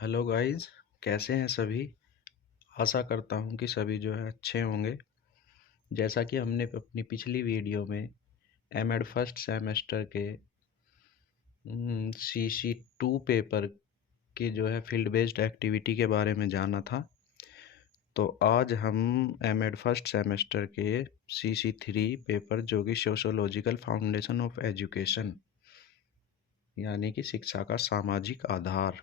Hello guys. कैसे हैं सभी। आशा करता हूं कि सभी जो है अच्छे होंगे। जैसा कि हमने अपनी पिछली वीडियो में एमएड फर्स्ट सेमेस्टर के सीसी टू पेपर की जो है फील्ड बेस्ड एक्टिविटी के बारे में जाना था। तो आज हम एमएड फर्स्ट सेमेस्टर के सीसी थ्री पेपर जो कि सोशोलॉजिकल फाउंडेशन ऑफ एजुकेशन यानी कि शिक्षा का सामाजिक आधार,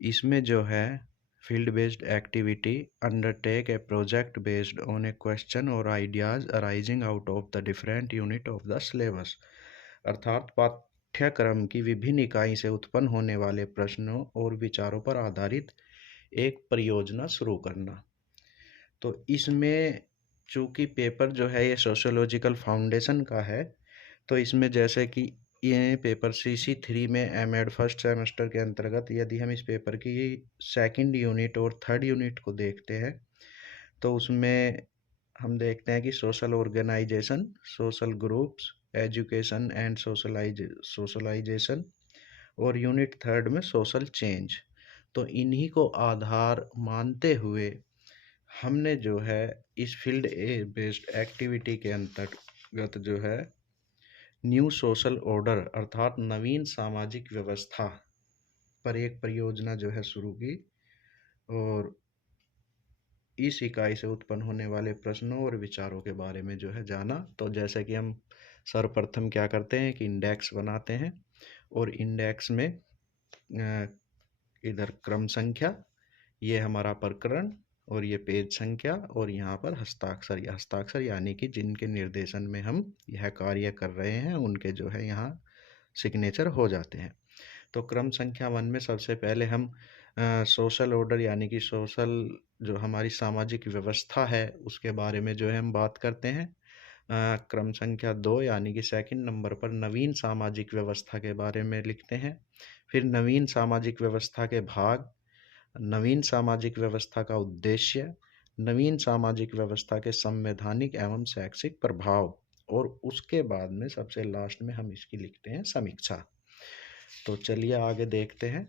इसमें जो है field based activity undertake a project based on a question और ideas arising out of the different unit of the syllabus, अर्थात पाठ्यक्रम की विभिन्न इकाई से उत्पन्न होने वाले प्रश्नों और विचारों पर आधारित एक परियोजना शुरू करना। तो इसमें चूंकि पेपर जो है ये सोशियोलॉजिकल फाउंडेशन का है, तो इसमें जैसे कि ये पेपर सीसी थ्री में एमएड फर्स्ट सेमेस्टर के अंतर्गत यदि हम इस पेपर की सेकंड यूनिट और थर्ड यूनिट को देखते हैं तो उसमें हम देखते हैं कि social organisation, social groups, education and socialisation और यूनिट थर्ड में सोशल चेंज। तो इन्हीं को आधार मानते हुए हमने जो है इस फील्ड बेस्ड एक्टिविटी के अंतर्गत जो है न्यू सोशल ऑर्डर अर्थात नवीन सामाजिक व्यवस्था पर एक परियोजना जो है शुरू की और इस इकाई से उत्पन्न होने वाले प्रश्नों और विचारों के बारे में जो है जाना। तो जैसे कि हम सर्वप्रथम क्या करते हैं कि इंडेक्स बनाते हैं और इंडेक्स में इधर क्रम संख्या, ये हमारा प्रकरण और ये पेज संख्या और यहाँ पर हस्ताक्षर या हस्ताक्षर यानी कि जिनके निर्देशन में हम यह कार्य कर रहे हैं उनके जो है यहाँ सिग्नेचर हो जाते हैं। तो क्रम संख्या 1 में सबसे पहले हम सोशल ऑर्डर यानी कि सोशल जो हमारी सामाजिक व्यवस्था है उसके बारे में जो है हम बात करते हैं। क्रम संख्या 2 यानी कि सेकंड नंबर पर नवीन सामाजिक व्यवस्था के बारे में लिखते हैं। फिर नवीन सामाजिक व्यवस्था के भाग, नवीन सामाजिक व्यवस्था का उद्देश्य, नवीन सामाजिक व्यवस्था के संवैधानिक एवं शैक्षिक प्रभाव और उसके बाद में सबसे लास्ट में हम इसकी लिखते हैं समीक्षा। तो चलिए आगे देखते हैं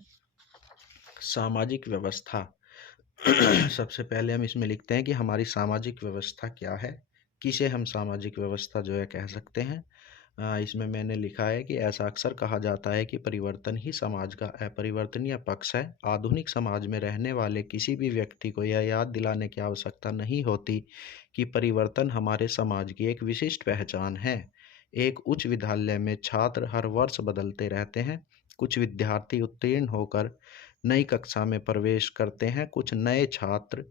सामाजिक व्यवस्था। सबसे पहले हम इसमें लिखते हैं कि हमारी सामाजिक व्यवस्था क्या है, किसे हम सामाजिक व्यवस्था जो है कह सकते हैं। इसमें मैंने लिखा है कि ऐसा अक्सर कहा जाता है कि परिवर्तन ही समाज का अपरिवर्तनीय पक्ष है। आधुनिक समाज में रहने वाले किसी भी व्यक्ति को यह याद दिलाने की आवश्यकता नहीं होती कि परिवर्तन हमारे समाज की एक विशिष्ट पहचान है। एक उच्च विद्यालय में छात्र हर वर्ष बदलते रहते हैं। कुछ विद्यार्थी उत्तीर्ण होकर नई कक्षा में प्रवेश करते हैं, कुछ नए छात्र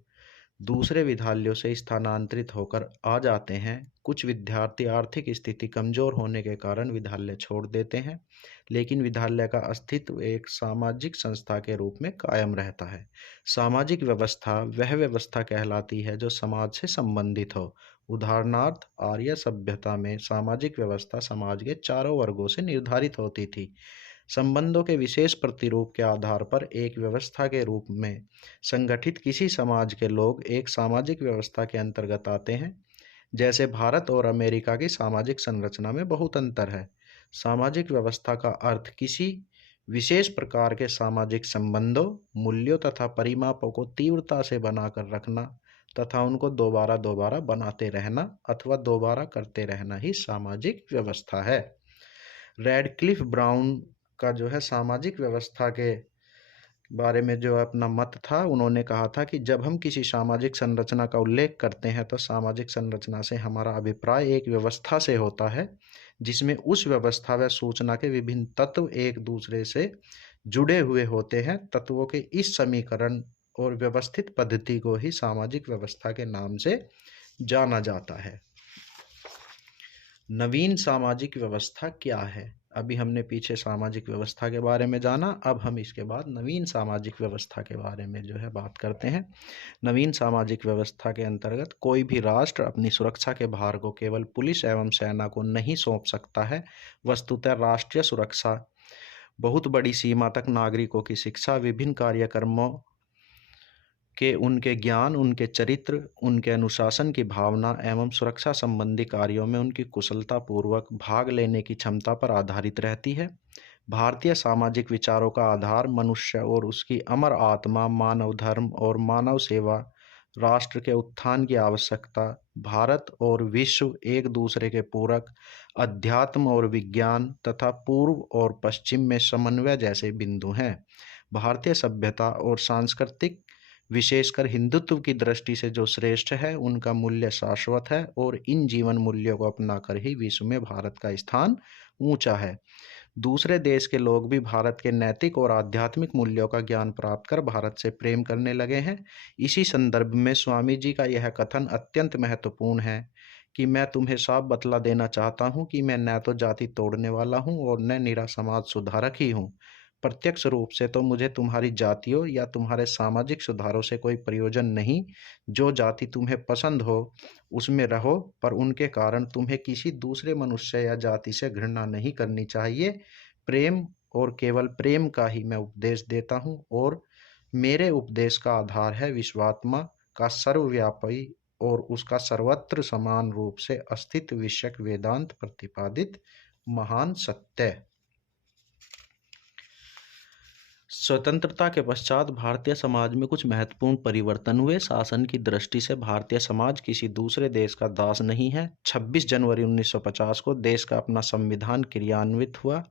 दूसरे विद्यालयों से स्थानांतरित होकर आ जाते हैं, कुछ विद्यार्थी आर्थिक स्थिति कमजोर होने के कारण विद्यालय छोड़ देते हैं, लेकिन विद्यालय का अस्तित्व एक सामाजिक संस्था के रूप में कायम रहता है। सामाजिक व्यवस्था वह व्यवस्था कहलाती है जो समाज से संबंधित हो। उदाहरणार्थ आर्य सभ्यता में सामाजिक व्यवस्था समाज के चारों वर्गों से निर्धारित होती थी। संबंधों के विशेष प्रतिरूप के आधार पर एक व्यवस्था के रूप में संगठित किसी समाज के लोग एक सामाजिक व्यवस्था के अंतर्गत आते हैं। जैसे भारत और अमेरिका की सामाजिक संरचना में बहुत अंतर है। सामाजिक व्यवस्था का अर्थ किसी विशेष प्रकार के सामाजिक संबंधों, मूल्यों तथा परिमापों को तीव्रता से बनाकर रखना तथा उनको दोबारा दोबारा बनाते रहना अथवा दोबारा करते रहना ही सामाजिक व्यवस्था है। रेडक्लिफ ब्राउन का जो है सामाजिक व्यवस्था के बारे में जो अपना मत था, उन्होंने कहा था कि जब हम किसी सामाजिक संरचना का उल्लेख करते हैं तो सामाजिक संरचना से हमारा अभिप्राय एक व्यवस्था से होता है जिसमें उस व्यवस्था व सूचना के विभिन्न तत्व एक दूसरे से जुड़े हुए होते हैं। तत्वों के इस समीकरण और व्यवस्थित पद्धति को ही सामाजिक व्यवस्था के नाम से जाना जाता है। नवीन सामाजिक व्यवस्था क्या है? अभी हमने पीछे सामाजिक व्यवस्था के बारे में जाना, अब हम इसके बाद नवीन सामाजिक व्यवस्था के बारे में जो है बात करते हैं। नवीन सामाजिक व्यवस्था के अंतर्गत कोई भी राष्ट्र अपनी सुरक्षा के भार को केवल पुलिस एवं सेना को नहीं सौंप सकता है। वस्तुतः राष्ट्रीय सुरक्षा बहुत बड़ी सीमा तक नागरिकों की शिक्षा, विभिन्न कार्यक्रमों के उनके ज्ञान, उनके चरित्र, उनके अनुशासन की भावना एवं सुरक्षा संबंधी कार्यों में उनकी कुशलतापूर्वक भाग लेने की क्षमता पर आधारित रहती है। भारतीय सामाजिक विचारों का आधार मनुष्य और उसकी अमर आत्मा, मानव धर्म और मानव सेवा, राष्ट्र के उत्थान की आवश्यकता, भारत और विश्व एक दूसरे के पूरक, अध्यात्म और विज्ञान तथा पूर्व और पश्चिम में समन्वय जैसे बिंदु हैं। भारतीय सभ्यता और सांस्कृतिक, विशेषकर हिंदुत्व की दृष्टि से जो श्रेष्ठ है, उनका मूल्य शाश्वत है और इन जीवन मूल्यों को अपनाकर ही विश्व में भारत का स्थान ऊंचा है। दूसरे देश के लोग भी भारत के नैतिक और आध्यात्मिक मूल्यों का ज्ञान प्राप्त कर भारत से प्रेम करने लगे हैं। इसी संदर्भ में स्वामी जी का यह कथन अत्यंत महत्वपूर्ण है कि मैं तुम्हें साफ बतला देना चाहता हूं कि मैं न तो जाति तोड़ने वाला हूं और न निरा समाज सुधारक ही हूं। प्रत्यक्ष रूप से तो मुझे तुम्हारी जातियों या तुम्हारे सामाजिक सुधारों से कोई प्रयोजन नहीं। जो जाति तुम्हें पसंद हो उसमें रहो, पर उनके कारण तुम्हें किसी दूसरे मनुष्य या जाति से घृणा नहीं करनी चाहिए। प्रेम और केवल प्रेम का ही मैं उपदेश देता हूँ और मेरे उपदेश का आधार है विश्वात्मा का सर्वव्यापी और उसका सर्वत्र समान रूप से अस्तित्व विषयक वेदांत प्रतिपादित महान सत्य। स्वतंत्रता के पश्चात भारतीय समाज में कुछ महत्वपूर्ण परिवर्तन हुए। शासन की दृष्टि से भारतीय समाज किसी दूसरे देश का दास नहीं है। 26 जनवरी 1950 को देश का अपना संविधान क्रियान्वित हुआ।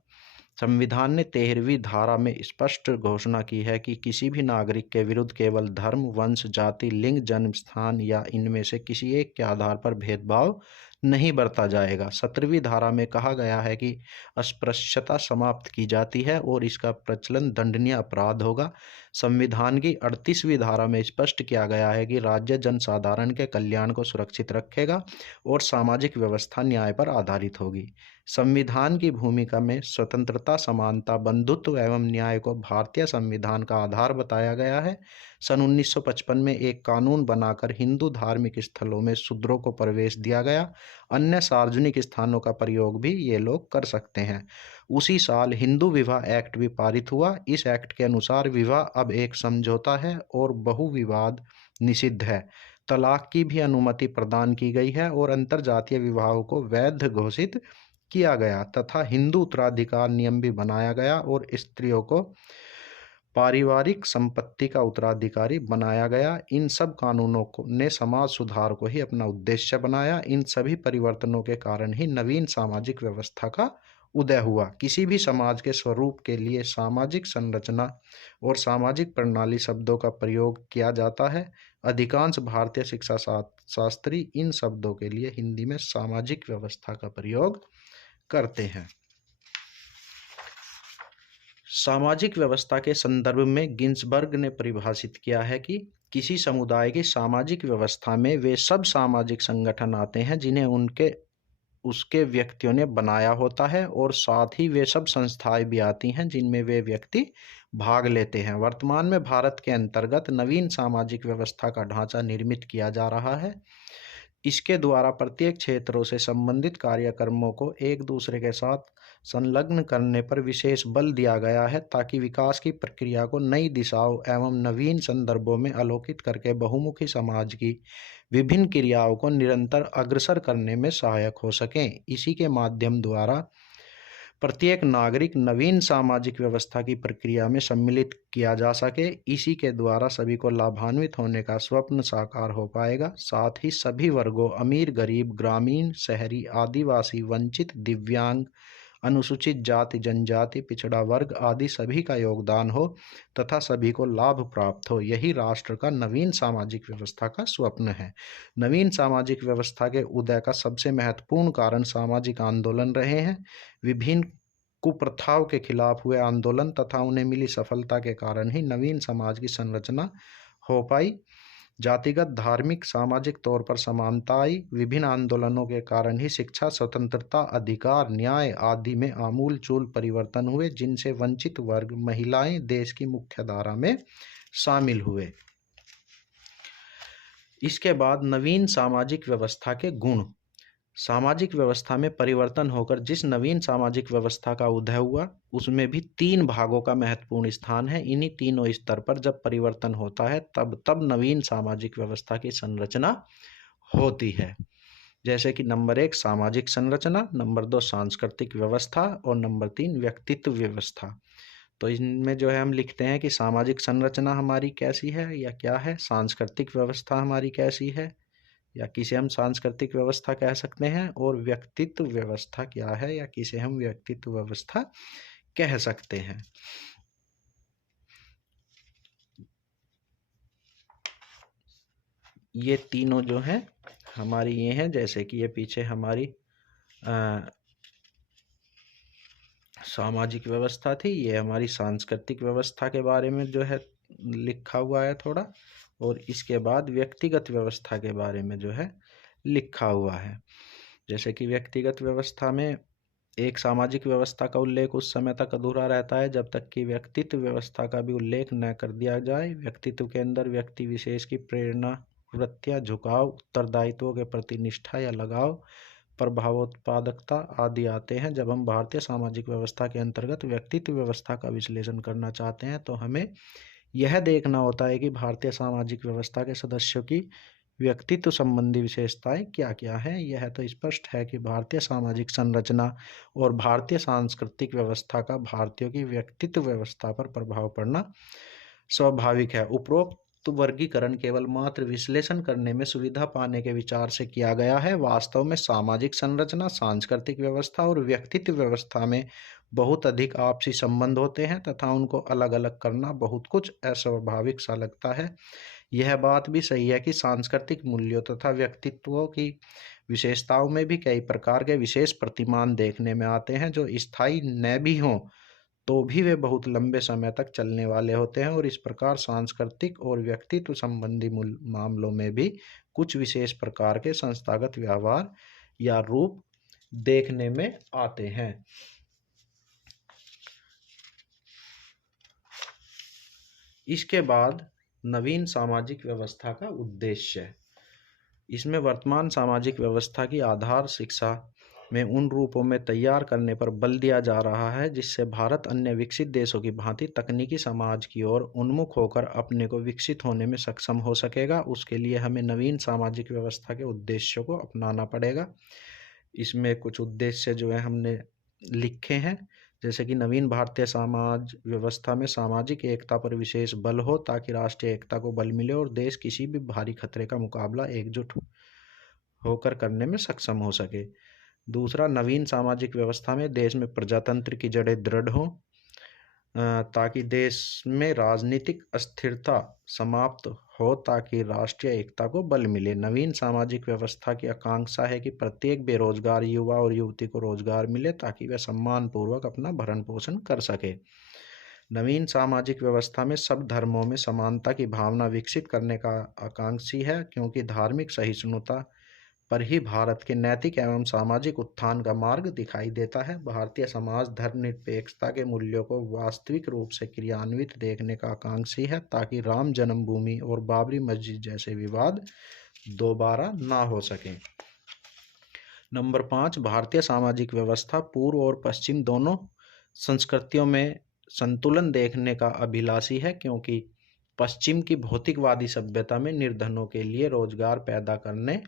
संविधान ने 13वीं धारा में स्पष्ट घोषणा की है कि किसी भी नागरिक के विरुद्ध केवल धर्म, वंश, जाति, लिंग, जन्म स्थान या इनमें से किसी एक के आधार पर भेदभाव नहीं बरता जाएगा। 17वीं धारा में कहा गया है कि अस्पृश्यता समाप्त की जाती है और इसका प्रचलन दंडनीय अपराध होगा। संविधान की 38वीं धारा में स्पष्ट किया गया है कि राज्य जनसाधारण के कल्याण को सुरक्षित रखेगा और सामाजिक व्यवस्था न्याय पर आधारित होगी। संविधान की भूमिका में स्वतंत्रता, समानता, बंधुत्व एवं न्याय को भारतीय संविधान का आधार बताया गया है। सन 1955 में एक कानून बनाकर हिंदू धार्मिक स्थलों में शूद्रों को प्रवेश दिया गया। अन्य सार्वजनिक स्थानों का प्रयोग भी ये लोग कर सकते हैं। उसी साल हिंदू विवाह एक्ट भी पारित हुआ। इस एक्ट के अनुसार विवाह अब एक समझौता है और बहुविवाद निषिद्ध है। तलाक की भी अनुमति प्रदान की गई है और अंतरजातीय विवाहों को वैध घोषित किया गया तथा हिंदू उत्तराधिकार नियम भी बनाया गया और स्त्रियों को पारिवारिक संपत्ति का उत्तराधिकारी बनाया गया। इन सब कानूनों को ने समाज सुधार को ही अपना उद्देश्य बनाया। इन सभी परिवर्तनों के कारण ही नवीन सामाजिक व्यवस्था का उदय हुआ। किसी भी समाज के स्वरूप के लिए सामाजिक संरचना और सामाजिक प्रणाली शब्दों का प्रयोग किया जाता है। अधिकांश भारतीय शिक्षा शास्त्री इन शब्दों के लिए हिंदी में सामाजिक व्यवस्था का प्रयोग करते हैं। सामाजिक व्यवस्था के संदर्भ में गिन्सबर्ग ने परिभाषित किया है कि किसी समुदाय की सामाजिक व्यवस्था में वे सब सामाजिक संगठन आते हैं जिन्हें उसके व्यक्तियों ने बनाया होता है और साथ ही वे सब संस्थाएं भी आती हैं जिनमें वे व्यक्ति भाग लेते हैं। वर्तमान में भारत के अंतर्गत नवीन सामाजिक व्यवस्था का ढांचा निर्मित किया जा रहा है। इसके द्वारा प्रत्येक क्षेत्रों से संबंधित कार्यक्रमों को एक दूसरे के साथ संलग्न करने पर विशेष बल दिया गया है ताकि विकास की प्रक्रिया को नई दिशाओं एवं नवीन संदर्भों में अवलोकित करके बहुमुखी समाज की विभिन्न क्रियाओं को निरंतर अग्रसर करने में सहायक हो सकें। इसी के माध्यम द्वारा प्रत्येक नागरिक नवीन सामाजिक व्यवस्था की प्रक्रिया में सम्मिलित किया जा सके। इसी के द्वारा सभी को लाभान्वित होने का स्वप्न साकार हो पाएगा। साथ ही सभी वर्गों, अमीर, गरीब, ग्रामीण, शहरी, आदिवासी, वंचित, दिव्यांग, अनुसूचित जाति, जनजाति, पिछड़ा वर्ग आदि सभी का योगदान हो तथा सभी को लाभ प्राप्त हो। यही राष्ट्र का नवीन सामाजिक व्यवस्था का स्वप्न है। नवीन सामाजिक व्यवस्था के उदय का सबसे महत्वपूर्ण कारण सामाजिक आंदोलन रहे हैं। विभिन्न कुप्रथाओं के खिलाफ हुए आंदोलन तथा उन्हें मिली सफलता के कारण ही नवीन समाज की संरचना हो पाई। जातिगत, धार्मिक, सामाजिक तौर पर समानता आई। विभिन्न आंदोलनों के कारण ही शिक्षा, स्वतंत्रता, अधिकार, न्याय आदि में आमूल-चूल परिवर्तन हुए जिनसे वंचित वर्ग, महिलाएं देश की मुख्य धारा में शामिल हुए। इसके बाद नवीन सामाजिक व्यवस्था के गुण। सामाजिक व्यवस्था में परिवर्तन होकर जिस नवीन सामाजिक व्यवस्था का उदय हुआ उसमें भी 3 भागों का महत्वपूर्ण स्थान है। इन्हीं तीनों स्तर पर जब परिवर्तन होता है तब नवीन सामाजिक व्यवस्था की संरचना होती है। जैसे कि नंबर 1 सामाजिक संरचना, नंबर 2 सांस्कृतिक व्यवस्था और नंबर 3 व्यक्तित्व व्यवस्था। तो इनमें जो है हम लिखते हैं कि सामाजिक संरचना हमारी कैसी है या क्या है, सांस्कृतिक व्यवस्था हमारी कैसी है या किसे हम सांस्कृतिक व्यवस्था कह सकते हैं, और व्यक्तित्व व्यवस्था क्या है या किसे हम व्यक्तित्व व्यवस्था कह सकते हैं। ये तीनों जो हैं हमारी ये हैं, जैसे कि ये पीछे हमारी सामाजिक व्यवस्था थी, ये हमारी सांस्कृतिक व्यवस्था के बारे में जो है लिखा हुआ है थोड़ा, और इसके बाद व्यक्तिगत व्यवस्था के बारे में जो है लिखा हुआ है। जैसे कि व्यक्तिगत व्यवस्था में एक सामाजिक व्यवस्था का उल्लेख उस समय तक अधूरा रहता है जब तक कि व्यक्तित्व व्यवस्था का भी उल्लेख न कर दिया जाए। व्यक्तित्व के अंदर व्यक्ति विशेष की प्रेरणा, वृत्तियाँ, झुकाव, उत्तरदायित्वों के प्रति निष्ठा या लगाव, प्रभावोत्पादकता आदि आते हैं। जब हम भारतीय सामाजिक व्यवस्था के अंतर्गत व्यक्तित्व व्यवस्था का विश्लेषण करना चाहते हैं तो हमें यह देखना होता है कि भारतीय सामाजिक व्यवस्था के सदस्यों की व्यक्तित्व संबंधी विशेषताएं क्या क्या हैं। यह तो स्पष्ट है कि भारतीय सामाजिक संरचना और भारतीय सांस्कृतिक व्यवस्था का भारतीयों की व्यक्तित्व व्यवस्था पर प्रभाव पड़ना स्वाभाविक है। उपरोक्त वर्गीकरण केवल मात्र विश्लेषण करने में सुविधा पाने के विचार से किया गया है। वास्तव में सामाजिक संरचना, सांस्कृतिक व्यवस्था और व्यक्तित्व व्यवस्था में बहुत अधिक आपसी संबंध होते हैं तथा उनको अलग अलग करना बहुत कुछ अस्वाभाविक सा लगता है। यह बात भी सही है कि सांस्कृतिक मूल्यों तथा व्यक्तित्वों की विशेषताओं में भी कई प्रकार के विशेष प्रतिमान देखने में आते हैं जो स्थायी न भी हों तो भी वे बहुत लंबे समय तक चलने वाले होते हैं, और इस प्रकार सांस्कृतिक और व्यक्तित्व संबंधी मामलों में भी कुछ विशेष प्रकार के संस्थागत व्यवहार या रूप देखने में आते हैं। इसके बाद नवीन सामाजिक व्यवस्था का उद्देश्य। इसमें वर्तमान सामाजिक व्यवस्था की आधार शिक्षा में उन रूपों में तैयार करने पर बल दिया जा रहा है जिससे भारत अन्य विकसित देशों की भांति तकनीकी समाज की ओर उन्मुख होकर अपने को विकसित होने में सक्षम हो सकेगा। उसके लिए हमें नवीन सामाजिक व्यवस्था के उद्देश्यों को अपनाना पड़ेगा। इसमें कुछ उद्देश्य जो है हमने लिखे हैं, जैसे कि नवीन भारतीय समाज व्यवस्था में सामाजिक एकता पर विशेष बल हो ताकि राष्ट्रीय एकता को बल मिले और देश किसी भी भारी खतरे का मुकाबला एकजुट होकर करने में सक्षम हो सके। दूसरा, नवीन सामाजिक व्यवस्था में देश में प्रजातंत्र की जड़ें दृढ़ हों ताकि देश में राजनीतिक अस्थिरता समाप्त हो ताकि राष्ट्रीय एकता को बल मिले। नवीन सामाजिक व्यवस्था की आकांक्षा है कि प्रत्येक बेरोजगार युवा और युवती को रोजगार मिले ताकि वह सम्मानपूर्वक अपना भरण पोषण कर सके। नवीन सामाजिक व्यवस्था में सब धर्मों में समानता की भावना विकसित करने का आकांक्षी है क्योंकि धार्मिक सहिष्णुता पर ही भारत के नैतिक एवं सामाजिक उत्थान का मार्ग दिखाई देता है। भारतीय समाज धर्मनिरपेक्षता के मूल्यों को वास्तविक रूप से क्रियान्वित देखने का आकांक्षी है ताकि राम जन्मभूमि और बाबरी मस्जिद जैसे विवाद दोबारा ना हो सके। नंबर 5, भारतीय सामाजिक व्यवस्था पूर्व और पश्चिम दोनों संस्कृतियों में संतुलन देखने का अभिलाषी है क्योंकि पश्चिम की भौतिकवादी सभ्यता में निर्धनों के लिए रोजगार पैदा करने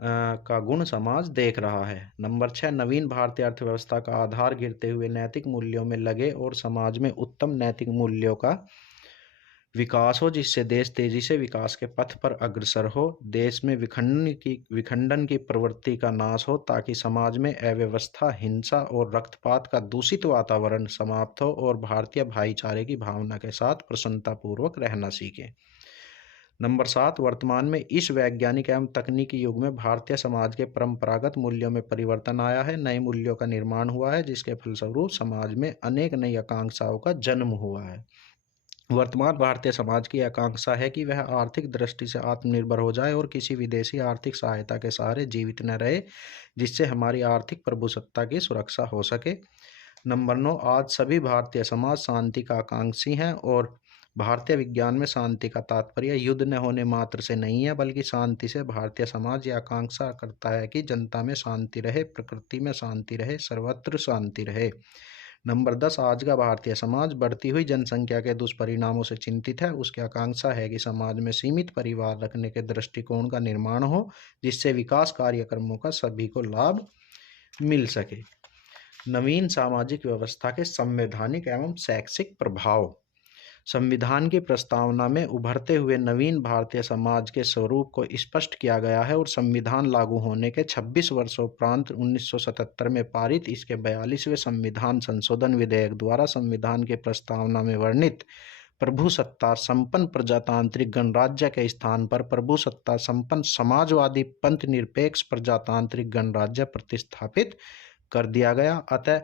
का गुण समाज देख रहा है। नंबर 6, नवीन भारतीय अर्थव्यवस्था का आधार गिरते हुए नैतिक मूल्यों में लगे और समाज में उत्तम नैतिक मूल्यों का विकास हो जिससे देश तेजी से विकास के पथ पर अग्रसर हो। देश में विखंडन की प्रवृत्ति का नाश हो ताकि समाज में अव्यवस्था, हिंसा और रक्तपात का दूषित वातावरण समाप्त हो और भारतीय भाईचारे की भावना के साथ प्रसन्नतापूर्वक रहना सीखे। नंबर 7, वर्तमान में इस वैज्ञानिक एवं तकनीकी युग में भारतीय समाज के परंपरागत मूल्यों में परिवर्तन आया है। नए मूल्यों का निर्माण हुआ है जिसके फलस्वरूप समाज में अनेक नई आकांक्षाओं का जन्म हुआ है। वर्तमान भारतीय समाज की आकांक्षा है कि वह आर्थिक दृष्टि से आत्मनिर्भर हो जाए और किसी विदेशी आर्थिक सहायता के सहारे जीवित न रहे जिससे हमारी आर्थिक प्रभुसत्ता की सुरक्षा हो सके। नंबर 9, आज सभी भारतीय समाज शांति का आकांक्षी हैं और भारतीय विज्ञान में शांति का तात्पर्य युद्ध न होने मात्र से नहीं है बल्कि शांति से। भारतीय समाज यह आकांक्षा करता है कि जनता में शांति रहे, प्रकृति में शांति रहे, सर्वत्र शांति रहे। नंबर 10, आज का भारतीय समाज बढ़ती हुई जनसंख्या के दुष्परिणामों से चिंतित है। उसकी आकांक्षा है कि समाज में सीमित परिवार रखने के दृष्टिकोण का निर्माण हो, जिससे विकास कार्यक्रमों का सभी को लाभ मिल सके। नवीन सामाजिक व्यवस्था के संवैधानिक एवं शैक्षिक प्रभाव। संविधान की प्रस्तावना में उभरते हुए नवीन भारतीय समाज के स्वरूप को स्पष्ट किया गया है और संविधान लागू होने के 26 वर्षोपरांत 1977 में पारित इसके 42वें संविधान संशोधन विधेयक द्वारा संविधान की प्रस्तावना में वर्णित प्रभुसत्ता संपन्न प्रजातांत्रिक गणराज्य के स्थान पर प्रभुसत्ता संपन्न समाजवादी पंथ निरपेक्ष प्रजातांत्रिक गणराज्य प्रतिस्थापित कर दिया गया। अतः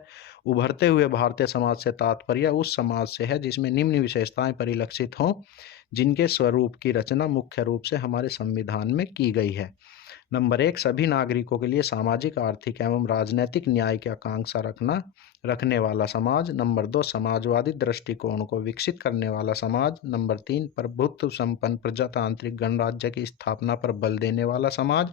उभरते हुए भारतीय समाज से तात्पर्य उस समाज से है जिसमें निम्न विशेषताएं परिलक्षित हों, जिनके स्वरूप की रचना मुख्य रूप से हमारे संविधान में की गई है। नंबर 1, सभी नागरिकों के लिए सामाजिक, आर्थिक एवं राजनैतिक न्याय की आकांक्षा रखने वाला समाज। नंबर 2, समाजवादी दृष्टिकोण को विकसित करने वाला समाज। नंबर 3, प्रभुत्व संपन्न प्रजातांत्रिक गणराज्य की स्थापना पर बल देने वाला समाज।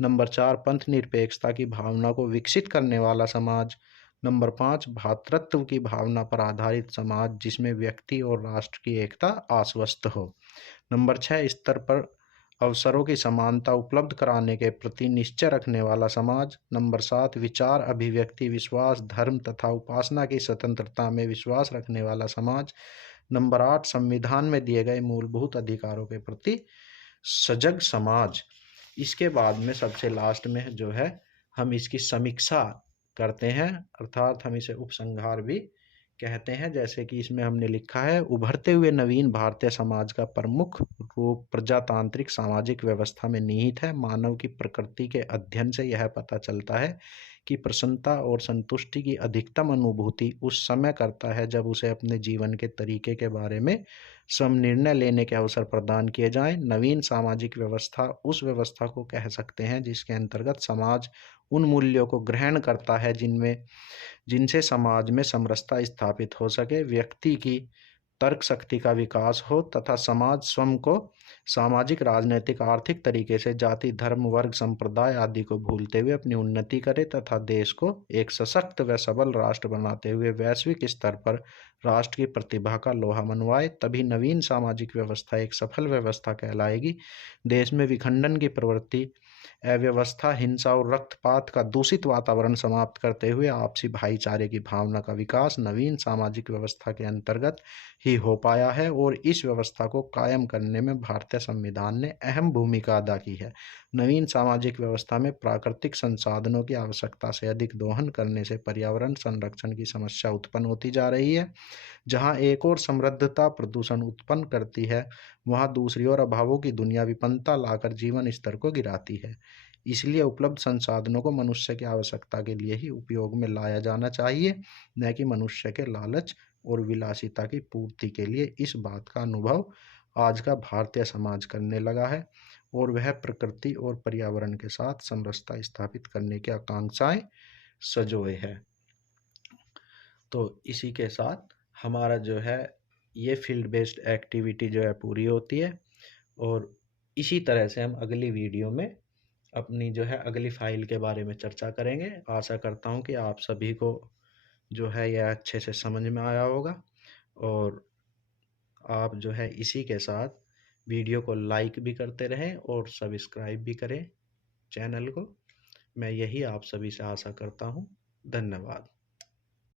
नंबर 4, पंथ निरपेक्षता की भावना को विकसित करने वाला समाज। नंबर 5, भ्रातृत्व की भावना पर आधारित समाज जिसमें व्यक्ति और राष्ट्र की एकता आश्वस्त हो। नंबर 6, स्तर पर अवसरों की समानता उपलब्ध कराने के प्रति निश्चय रखने वाला समाज। नंबर 7, विचार, अभिव्यक्ति, विश्वास, धर्म तथा उपासना की स्वतंत्रता में विश्वास रखने वाला समाज। नंबर 8, संविधान में दिए गए मूलभूत अधिकारों के प्रति सजग समाज। इसके बाद में सबसे लास्ट में जो है हम इसकी समीक्षा करते हैं, अर्थात हम इसे उपसंहार भी कहते हैं। जैसे कि इसमें हमने लिखा है, उभरते हुए नवीन भारतीय समाज का प्रमुख रूप प्रजातांत्रिक सामाजिक व्यवस्था में निहित है। मानव की प्रकृति के अध्ययन से यह पता चलता है कि प्रसन्नता और संतुष्टि की अधिकतम अनुभूति उस समय करता है जब उसे अपने जीवन के तरीके के बारे में स्वयं निर्णय लेने के अवसर प्रदान किए जाएं। नवीन सामाजिक व्यवस्था उस व्यवस्था को कह सकते हैं जिसके अंतर्गत समाज उन मूल्यों को ग्रहण करता है जिनसे समाज में समरसता स्थापित हो सके, व्यक्ति की तर्क शक्ति का विकास हो तथा समाज स्वयं को सामाजिक, राजनीतिक, आर्थिक तरीके से जाति, धर्म, वर्ग, संप्रदाय आदि को भूलते हुए अपनी उन्नति करे तथा देश को एक सशक्त व सबल राष्ट्र बनाते हुए वैश्विक स्तर पर राष्ट्र की प्रतिभा का लोहा मनवाए। तभी नवीन सामाजिक व्यवस्था एक सफल व्यवस्था कहलाएगी। देश में विखंडन की प्रवृत्ति, अव्यवस्था, हिंसा और रक्तपात का दूषित वातावरण समाप्त करते हुए आपसी भाईचारे की भावना का विकास नवीन सामाजिक व्यवस्था के अंतर्गत ही हो पाया है और इस व्यवस्था को कायम करने में भारतीय संविधान ने अहम भूमिका अदा की है। नवीन सामाजिक व्यवस्था में प्राकृतिक संसाधनों की आवश्यकता से अधिक दोहन करने से पर्यावरण संरक्षण की समस्या उत्पन्न होती जा रही है। जहां एक और समृद्धता प्रदूषण उत्पन्न करती है, वहां दूसरी ओर अभावों की दुनिया विपन्नता लाकर जीवन स्तर को गिराती है। इसलिए उपलब्ध संसाधनों को मनुष्य की आवश्यकता के लिए ही उपयोग में लाया जाना चाहिए, न कि मनुष्य के लालच और विलासिता की पूर्ति के लिए। इस बात का अनुभव आज का भारतीय समाज करने लगा है और वह प्रकृति और पर्यावरण के साथ समरसता स्थापित करने की आकांक्षाएं सजोए है। तो इसी के साथ हमारा जो है ये फील्ड बेस्ड एक्टिविटी जो है पूरी होती है और इसी तरह से हम अगली वीडियो में अपनी जो है अगली फाइल के बारे में चर्चा करेंगे। आशा करता हूँ कि आप सभी को जो है यह अच्छे से समझ में आया होगा और आप जो है इसी के साथ वीडियो को लाइक भी करते रहें और सब्सक्राइब भी करें चैनल को। मैं यही आप सभी से आशा करता हूँ। धन्यवाद।